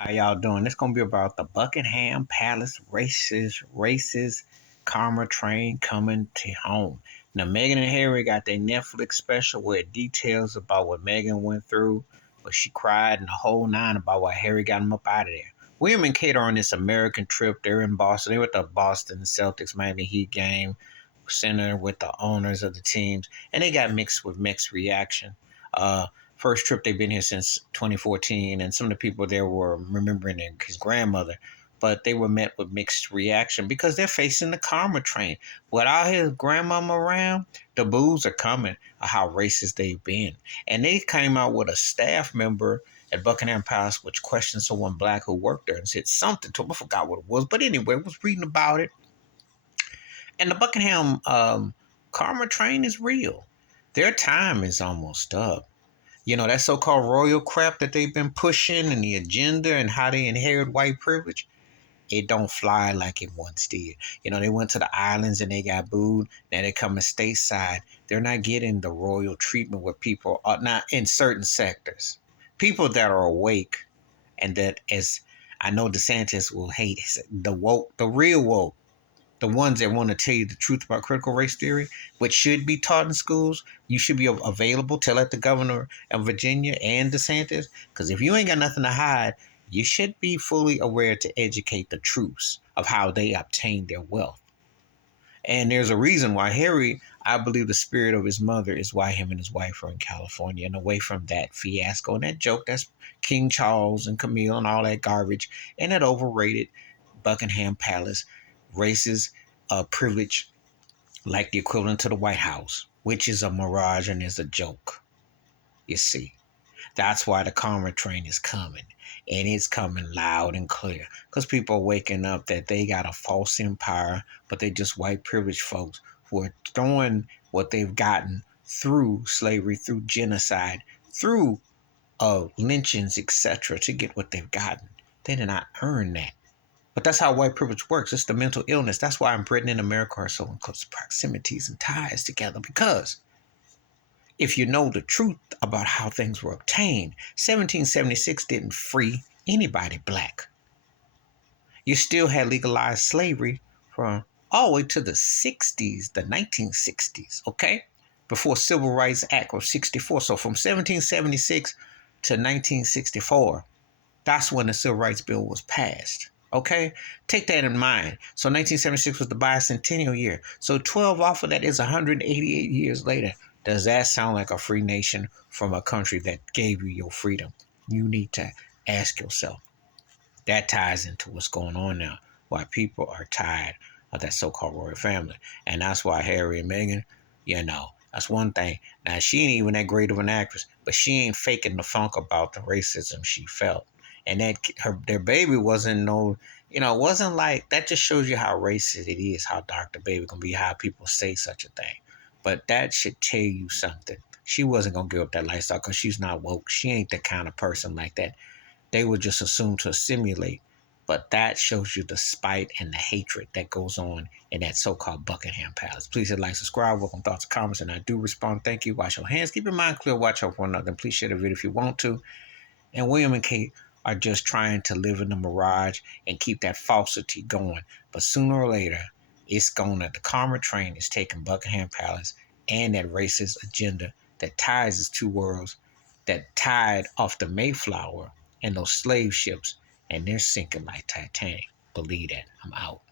How y'all doing? It's gonna be about the Buckingham Palace races karma train coming to home. Now Meghan and Harry got their Netflix special where it details about what Meghan went through, but she cried and the whole nine about why Harry got him up out of there. William and Kate are on this American trip. They're in Boston. They're at the Boston Celtics Miami Heat game center with the owners of the teams, and they got mixed reaction. Uh, First trip they've been here since 2014, and some of the people there were remembering his grandmother, but they were met with mixed reaction because they're facing the karma train. Without his grandmama around, the boos are coming of how racist they've been. And they came out with a staff member at Buckingham Palace which questioned someone black who worked there and said something to him. I forgot what it was, but anyway, I was reading about it. And the Buckingham karma train is real. Their time is almost up. You know, that so-called royal crap that they've been pushing and the agenda and how they inherit white privilege, it don't fly like it once did. You know, they went to the islands and they got booed. Now they coming stateside. They're not getting the royal treatment where people are not in certain sectors. People that are awake and that, as I know DeSantis will hate, the woke, the real woke, the ones that want to tell you the truth about critical race theory, which should be taught in schools. You should be available. Tell it the governor of Virginia and DeSantis. Because if you ain't got nothing to hide, you should be fully aware to educate the truths of how they obtained their wealth. And there's a reason why Harry, I believe the spirit of his mother is why him and his wife are in California and away from that fiasco and that joke that's King Charles and Camille and all that garbage and that overrated Buckingham Palace races privilege like the equivalent to the White House, which is a mirage and is a joke. You see, that's why the karma train is coming, and it's coming loud and clear because people are waking up that they got a false empire, but they just white privileged folks who are throwing what they've gotten through slavery, through genocide, through lynchings, etc., to get what they've gotten. They did not earn that. But that's how white privilege works. It's the mental illness. That's why Britain and America are so in close proximities and ties together. Because if you know the truth about how things were obtained, 1776 didn't free anybody black. You still had legalized slavery from all the way to the 60s, the 1960s, okay? Before Civil Rights Act of 64. So from 1776 to 1964, that's when the Civil Rights Bill was passed. Okay, take that in mind. So 1976 was the bicentennial year. So 12 off of that is 188 years later. Does that sound like a free nation from a country that gave you your freedom? You need to ask yourself. That ties into what's going on now. Why people are tired of that so-called royal family. And that's why Harry and Meghan, that's one thing. Now, she ain't even that great of an actress, but she ain't faking the funk about the racism she felt. And that their baby wasn't wasn't like that. Just shows you how racist it is, how dark the baby gonna be, how people say such a thing. But that should tell you something. She wasn't gonna give up that lifestyle because she's not woke. She ain't the kind of person like that. They would just assume to assimilate. But that shows you the spite and the hatred that goes on in that so-called Buckingham Palace. Please hit like, subscribe, welcome thoughts and comments, and I do respond. Thank you. Wash your hands. Keep your mind clear. Watch out for one another. And please share the video if you want to. And William and Kate are just trying to live in the mirage and keep that falsity going. But sooner or later, the karma train is taking Buckingham Palace and that racist agenda that ties his two worlds, that tied off the Mayflower and those slave ships, and they're sinking like Titanic. Believe that. I'm out.